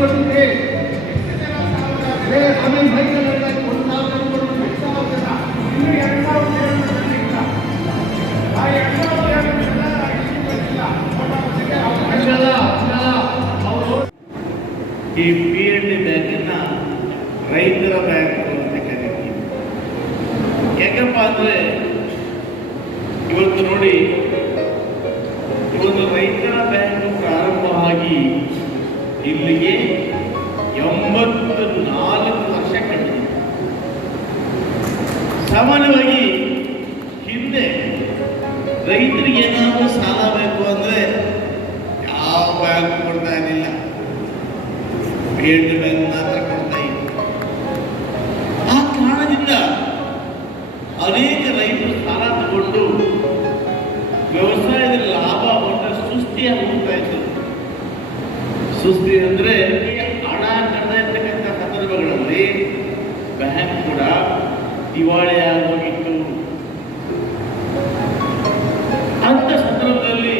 ಕೊಟ್ಟಿದ್ದೆ. ಆಮೇಲೆ ಬೈಕಲ್ಲಿ ಈ PNB ಬ್ಯಾಂಕನ್ನ ರೈತರ ಬ್ಯಾಂಕ್ ಅಂತ ಕರೀತೀವಿ. ಯಾಕಪ್ಪ ಅಂದ್ರೆ ಇವತ್ತು ನೋಡಿ, ಇವತ್ತು ರೈತರ ಬ್ಯಾಂಕ್ ಪ್ರಾರಂಭವಾಗಿ ಇಲ್ಲಿಗೆ 84 ವರ್ಷ ಕಂಡಿದೆ. ಸಾಮಾನ್ಯವಾಗಿ ಹಿಂದೆ ರೈತರಿಗೆ ಏನಾದರೂ ಸಾಲ ಬೇಕು ಅಂದ್ರೆ ಯಾವ ಬ್ಯಾಂಕ್ ಕೊಡ್ತಾ ಇರಲಿಲ್ಲ, PNB ಬ್ಯಾಂಕ್ ಮಾತ್ರ ಕೊಡ್ತಾ ಇತ್ತು. ಆ ಕಾರಣದಿಂದ ಅನೇಕ ರೈತರು ಸಾಲ ತಗೊಂಡು ವ್ಯವಸಾಯದಲ್ಲಿ ಲಾಭ ಬಂದ್ರೆ ಸುಸ್ತಿಯಾಗಿ ಹೋಗ್ತಾ ಇತ್ತು. ಸುಸ್ತಿ ಅಂದ್ರೆ ಹಣ ಕಳೆದ ಇರ್ತಕ್ಕಂಥ ಸಂದರ್ಭಗಳಲ್ಲಿ ಬ್ಯಾಂಕ್ ಕೂಡ ದಿವಾಳಿ ಆಗೋಗಿತ್ತು. ಅಂತ ಸಂದರ್ಭದಲ್ಲಿ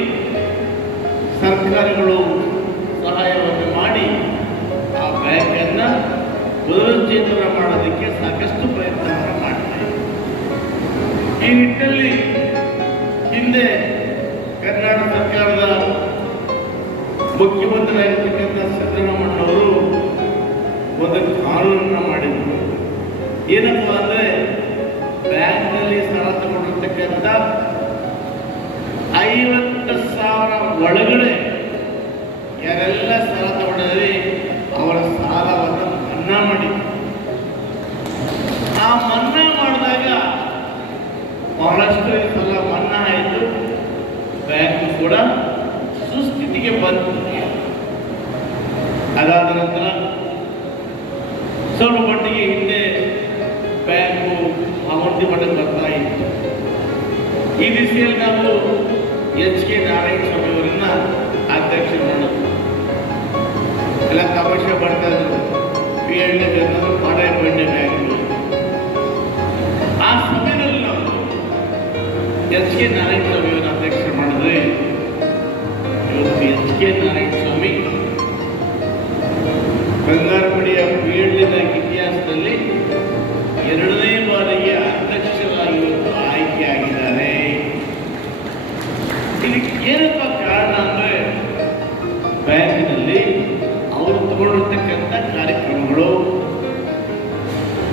ಸರ್ಕಾರಗಳು ಸಹಾಯವನ್ನು ಮಾಡಿ ಆ ಬ್ಯಾಂಕನ್ನು ಪುನರುಜ್ಜೀವನ ಮಾಡೋದಕ್ಕೆ ಸಾಕಷ್ಟು ಪ್ರಯತ್ನವನ್ನು ಮಾಡ್ತಾರೆ. ಈ ನಿಟ್ಟಿನಲ್ಲಿ ಹಿಂದೆ ಕರ್ನಾಟಕ ಸರ್ಕಾರದ ಮುಖ್ಯಮಂತ್ರಿಯಾಗಿರ್ತಕ್ಕಂಥ ಸಿದ್ದರಾಮಯ್ಯನವರು ಒಂದು ಕಾನೂನನ್ನು ಮಾಡಿದರು. ಏನಪ್ಪ ಅಂದರೆ ಬ್ಯಾಂಕ್ನಲ್ಲಿ ಸಾಲ ತಗೊಂಡಿರ್ತಕ್ಕಂಥ 50,000 ಒಳಗಡೆ ಯಾರೆಲ್ಲ ಸಾಲ ತಗೊಂಡಿದ್ದಾರೆ ಅವರ ಸಾಲವನ್ನು ಮನ್ನಾ ಮಾಡಿದ್ರು. ಆ ಮನ್ನಾ ಮಾಡಿದಾಗ ಬಹಳಷ್ಟು ಸಲ ಮನ್ನಾ ಆಯಿತು, ಬ್ಯಾಂಕ್ ಕೂಡ ಸುಸ್ಥಿತಿಗೆ ಬಂತು. ಅದಾದ ನಂತರ ಸ್ವಲ್ಪ ಮಟ್ಟಿಗೆ ಹಿಂದೆ ಬ್ಯಾಂಕು ಅಭಿವೃದ್ಧಿ ಮಟ್ಟಕ್ಕೆ ಬರ್ತಾ ಇತ್ತು. ಈ ದಿಸೆಯಲ್ಲಿ ನಾವು HK ನಾರಾಯಣ ಸ್ವಾಮಿ ಅವರನ್ನ ಅಧ್ಯಕ್ಷ ಮಾಡಿದ್ರು. ಎಲ್ಲ ತಮಾಷೆ ಬರ್ತಾ ಇದ್ರು, PNB ಅನ್ನೋದು PNB ಬ್ಯಾಂಕ್. ಆ ಸಮಯದಲ್ಲಿ ನಾವು HK ನಾರಾಯಣ ಸ್ವಾಮಿ ಅವರ ಅಧ್ಯಕ್ಷ ಮಾಡಿದ್ರೆ ಇವತ್ತು HK ನಾರಾಯಣ ಸ್ವಾಮಿ ಬಂಗಾರಪಡಿಯ PNB ಬ್ಯಾಂಕ್ ಇತಿಹಾಸದಲ್ಲಿ 2ನೇ ಬಾರಿಗೆ ಅಧ್ಯಕ್ಷರಾಗಿ ಇವತ್ತು ಆಯ್ಕೆಯಾಗಿದ್ದಾರೆ. ಇದಕ್ಕೆ ಏನಪ್ಪ ಕಾರಣ ಅಂದ್ರೆ ಬ್ಯಾಂಕಿನಲ್ಲಿ ಅವರು ತಗೊಂಡಿರ್ತಕ್ಕಂಥ ಕಾರ್ಯಕ್ರಮಗಳು,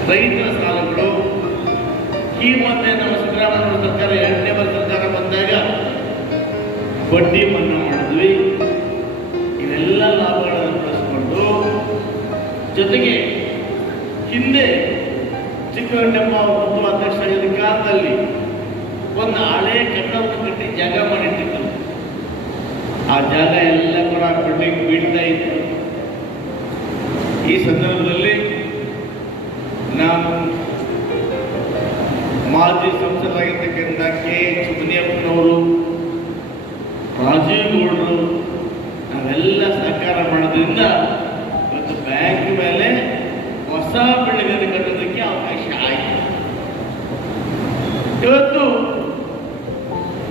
ರೈತರ ಸಾಲಗಳು. ಈ ಮೊನ್ನೆ ನಮ್ಮ ಸಿದ್ದರಾಮಯ್ಯ ಸರ್ಕಾರ 2ನೇ ಬಾರಿ ಸರ್ಕಾರ ಬಂದಾಗ ಬಡ್ಡಿ ಮನ್ನಾ ಮಾಡಿದ್ವಿ. ಇವೆಲ್ಲ ಲಾಭಗಳನ್ನು ಬಳಸಿಕೊಂಡು ಜೊತೆಗೆ ಹಿಂದೆ ಚಿಕ್ಕವೆಂಟಪ್ಪ ಅವರು ಅಧ್ಯಕ್ಷ ಆಗಿದ್ದ ಕಾಲದಲ್ಲಿ ಒಂದು ಹಳೆ ಕಟ್ಟಡವನ್ನು ಕಟ್ಟಿ ಜಾಗ ಮಾಡಿಟ್ಟಿತ್ತು. ಆ ಜಾಗ ಎಲ್ಲ ಕೂಡ ಕಟ್ಟಿಗೆ ಬೀಳ್ತಾ ಇತ್ತು. ಈ ಸಂದರ್ಭದಲ್ಲಿ ನಾನು ಮಾಜಿ ಸಂಸದರಾಗಿರ್ತಕ್ಕಂಥ KH ಮುನಿಯಪ್ಪನವರು, ರಾಜೀವ್ ಗೌಡರು ನಾವೆಲ್ಲ ಸಹಕಾರ ಮಾಡೋದ್ರಿಂದ ಇವತ್ತು ಬ್ಯಾಂಕ್ ಮೇಲೆ ಹೊಸ ಬೆಳೆಗಳನ್ನು ಕಟ್ಟೋದಕ್ಕೆ ಅವಕಾಶ ಆಯಿತು. ಇವತ್ತು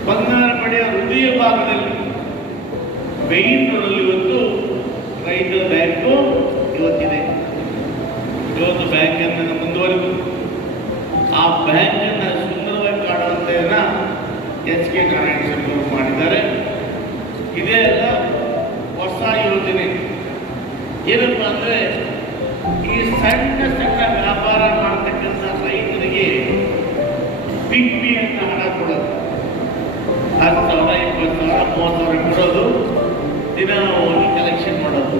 ಬಂಗಾರಪಡಿಯ ಹೃದಯ ಭಾಗದಲ್ಲಿ ಬೆಂಗಳೂರಲ್ಲಿ ಇವತ್ತು ರೈತರ ಬ್ಯಾಂಕು ಇವತ್ತಿದೆ. ಇವತ್ತು ಬ್ಯಾಂಕನ್ನು ಮುಂದುವರೆದು ಆ ಬ್ಯಾಂಕನ್ನು ಸುಂದರವಾಗಿ ಕಾಣುವಂತೆಯನ್ನ HK ನಾರಾಯಣ ಸ್ವಾಮಿ ಅವರು ಮಾಡಿದ್ದಾರೆ. ಇದೇ ಅಲ್ಲ ಹೊಸ ಯೋಜನೆ. ಏನಪ್ಪ ಅಂದರೆ ಈ ಸಣ್ಣ ಸಣ್ಣ ವ್ಯಾಪಾರ ಮಾಡತಕ್ಕಂಥ ರೈತರಿಗೆ ಪಿಗ್ಮಿ ಅಂತ ಹಣ ಕೊಡೋದು, 10,000, 20,000, 30,000 ಕೊಡೋದು, ದಿನ ಹೋಗಿ ಕಲೆಕ್ಷನ್ ಮಾಡೋದು.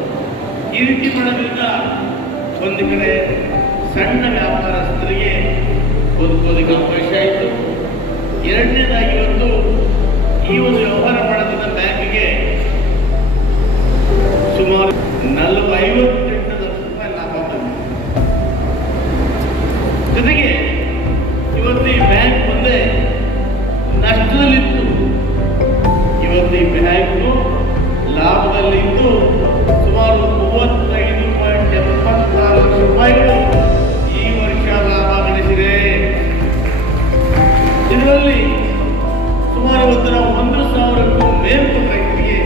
ಈ ರೀತಿ ಮಾಡೋದ್ರಿಂದ ಒಂದು ಕಡೆ ಸಣ್ಣ ವ್ಯಾಪಾರಸ್ಥರಿಗೆ ಬದುಕೋದಕ್ಕೆ ಅವಕಾಶ ಆಯಿತು. ಎರಡನೇದಾಗಿ ಇವತ್ತು ಈ ಒಂದು ವ್ಯವಹಾರ ಮಾಡೋದ್ರಿಂದ ಬ್ಯಾಂಕಿಗೆ ಸುಮಾರು 58 ಲಕ್ಷ ರೂಪಾಯಿ ಲಾಭ ಬಂದಿದೆ. ಜೊತೆಗೆ ಇವತ್ತು ಈ ಬ್ಯಾಂಕ್ ಮುಂದೆ ನಷ್ಟದಲ್ಲಿತ್ತು, ಇವತ್ತು ಈ ಬ್ಯಾಂಕು ಲಾಭದಲ್ಲಿದ್ದು ಸುಮಾರು 35.76 ಲಕ್ಷ ರೂಪಾಯಿಗಳು ಈ ವರ್ಷ ಲಾಭ ಗಳಿಸಿದೆ. ಇದರಲ್ಲಿ ಸುಮಾರು 1,000ಕ್ಕೂ ಮೇಲ್ಪಟ್ಟ ರೈತರಿಗೆ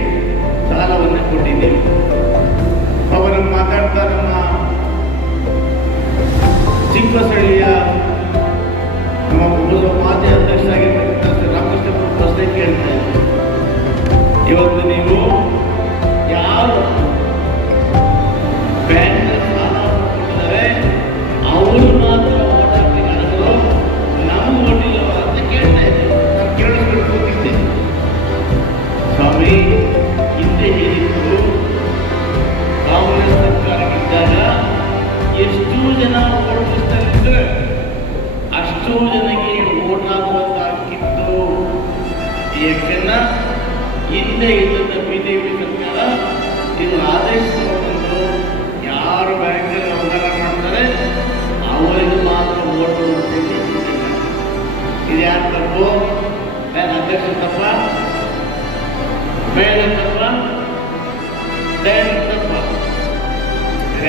ಹಿಂದೆ ಇದ್ದಂಥ ಬಿಜೆಪಿ ಸರ್ಕಾರ ಇದು ಆದೇಶ ತಗೊಂಡು ಯಾರು ಬ್ಯಾಂಕಲ್ಲಿ ವ್ಯವಹಾರ ಮಾಡ್ತಾರೆ ಅವರಿಗೆ ಮಾತ್ರ ಓಟ್ ಇದು ಯಾರು ತಪ್ಪು? ಬ್ಯಾಂಕ್ ಅಧ್ಯಕ್ಷ ತಪ್ಪ, ಮೇಯರ್ ತಪ್ಪ, ಡೈರೆಕ್ಟರ್ ತಪ್ಪ,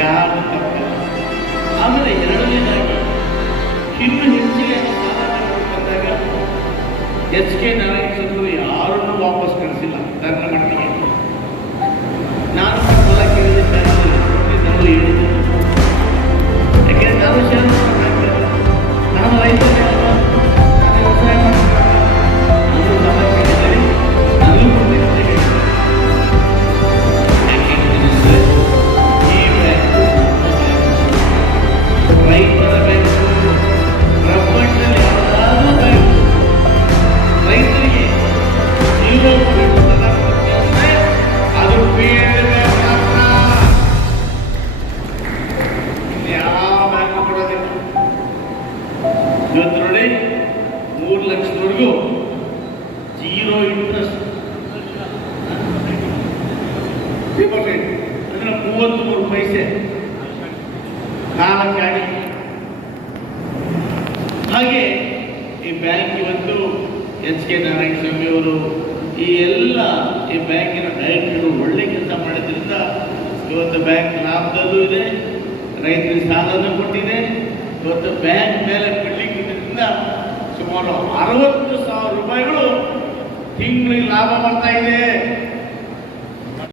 ಯಾರು ತಪ್ಪ. ಆಮೇಲೆ ಎರಡನೇದಾಗಿ ಇನ್ನು ಹೆಚ್ಚಿಗೆ ಬಂದಾಗ ಎಚ್ ಕೆ ನಾರಾಯಣ ಯಾರನ್ನು ವಾಪಸ್ ಕಳಿಸಿಲ್ಲ ನನ್ನ ಮಟ್ಟಿಗೆ. ನಾನು ಸಲ ಕೇಳಿದ್ದೆ, ನಾನು ಹೇಳಿದ್ದೆ, ಯಾಕೆಂದ್ರೆ ನಾನು ನಾನು ರೈತರೇ ಅಲ್ವಾ, ನಾನು ವ್ಯವಸಾಯ ಮಾಡ್ತಾರೆ, ನಾನು ಸಲ ಕೇಳಿದ್ದೆ, ನನಗೂ ಕೊಟ್ಟಿದ್ದೇನೆ. ಯಾಕೆಂದ್ರೆ ಈ ಬ್ಯಾಂಕು ರೈತರ ಬ್ಯಾಂಕು, ಪ್ರಪಂಚದಲ್ಲಿ ಯಾವುದಾದ್ರೂ ಬ್ಯಾಂಕು ರೈತರಿಗೆ ಜೀರೋ ಅದು ಬೇರೆ ಮಾತ್ರ, ಯಾವ ಬ್ಯಾಂಕು ಕೊಡೋದಿಲ್ಲ. ಇವತ್ತು ನೋಡಿ 3 ಲಕ್ಷದವರೆಗೂ ಜೀರೋ ಇಂಟ್ರೆಸ್ಟ್ ಅಂದ್ರೆ 33 ಪೈಸೆ ಕಾಲಕ್ಕೆ ಆಡಿ. ಹಾಗೆ ಈ ಬ್ಯಾಂಕ್ ಇವತ್ತು ಎಚ್ ಕೆ ನಾರಾಯಣ ಸ್ವಾಮಿ ಅವರು ಈ ಎಲ್ಲ ಈ ಬ್ಯಾಂಕಿನ ಡೈರೆಕ್ಟರು ಒಳ್ಳೆ ಕೆಲಸ ಮಾಡಿದ್ರಿಂದ ಇವತ್ತು ಬ್ಯಾಂಕ್ ಲಾಭದಲ್ಲೂ ಇದೆ, ರೈತರಿಗೆ ಸಾಲವನ್ನು ಕೊಟ್ಟಿದೆ. ಇವತ್ತು ಬ್ಯಾಂಕ್ ಮೇಲೆ ಬಿಲ್ಡಿಂಗ್ ಇದ್ರಿಂದ ಸುಮಾರು 60,000 ರೂಪಾಯಿಗಳು ತಿಂಗಳಿಗೆ ಲಾಭ ಬರ್ತಾ ಇದೆ.